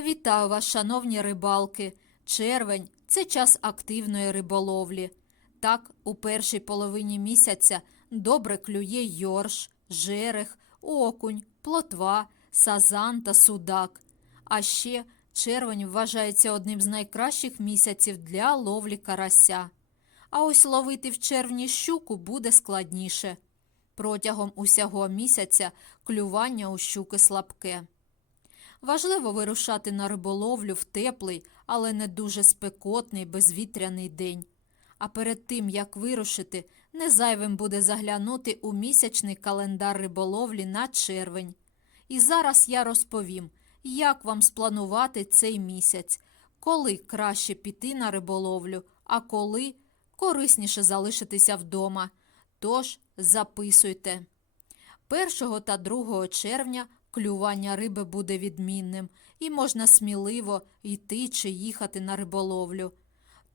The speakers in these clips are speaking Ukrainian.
Вітаю вас, шановні рибалки. Червень це час активної риболовлі. Так, у першій половині місяця добре клює йорш, жерех, окунь, плотва, сазан та судак. А ще червень вважається одним з найкращих місяців для ловлі карася. А ось ловити в червні щуку буде складніше. Протягом усього місяця клювання у щуки слабке. Важливо вирушати на риболовлю в теплий, але не дуже спекотний, безвітряний день. А перед тим, як вирушити, не зайвим буде заглянути у місячний календар риболовлі на червень. І зараз я розповім, як вам спланувати цей місяць, коли краще піти на риболовлю, а коли корисніше залишитися вдома. Тож записуйте. 1 та 2 червня клювання риби буде відмінним і можна сміливо йти чи їхати на риболовлю.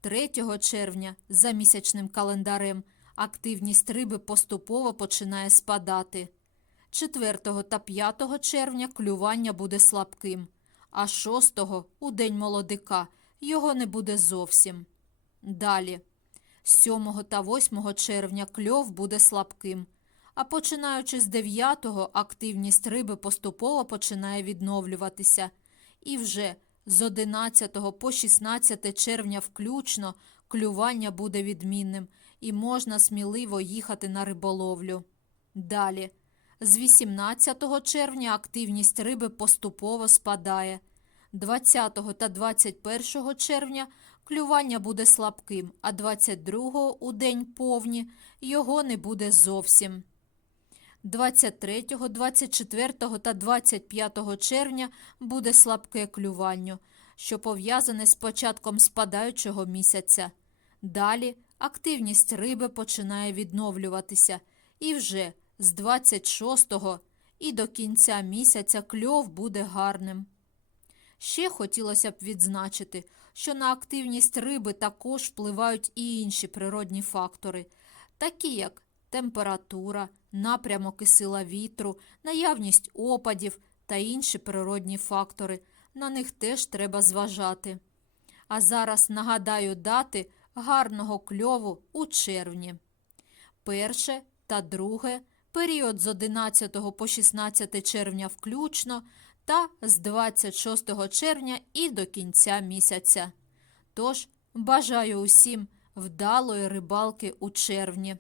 3 червня за місячним календарем активність риби поступово починає спадати. 4 та 5 червня клювання буде слабким, а 6 у день молодика його не буде зовсім. Далі. 7 та 8 червня кльов буде слабким, а починаючи з 9-го активність риби поступово починає відновлюватися. І вже з 11 по 16 червня включно клювання буде відмінним і можна сміливо їхати на риболовлю. Далі. З 18 червня активність риби поступово спадає. 20 та 21 червня клювання буде слабким, а 22 у день повні його не буде зовсім. 23, 24 та 25 червня буде слабке клювання, що пов'язане з початком спадаючого місяця. Далі активність риби починає відновлюватися, і вже з 26 і до кінця місяця кльов буде гарним. Ще хотілося б відзначити, що на активність риби також впливають і інші природні фактори, такі як температура, напрямок і сила вітру, наявність опадів та інші природні фактори. На них теж треба зважати. А зараз нагадаю дати гарного кльову у червні. Перше та друге період з 11 по 16 червня включно та з 26 червня і до кінця місяця. Тож бажаю усім вдалої рибалки у червні.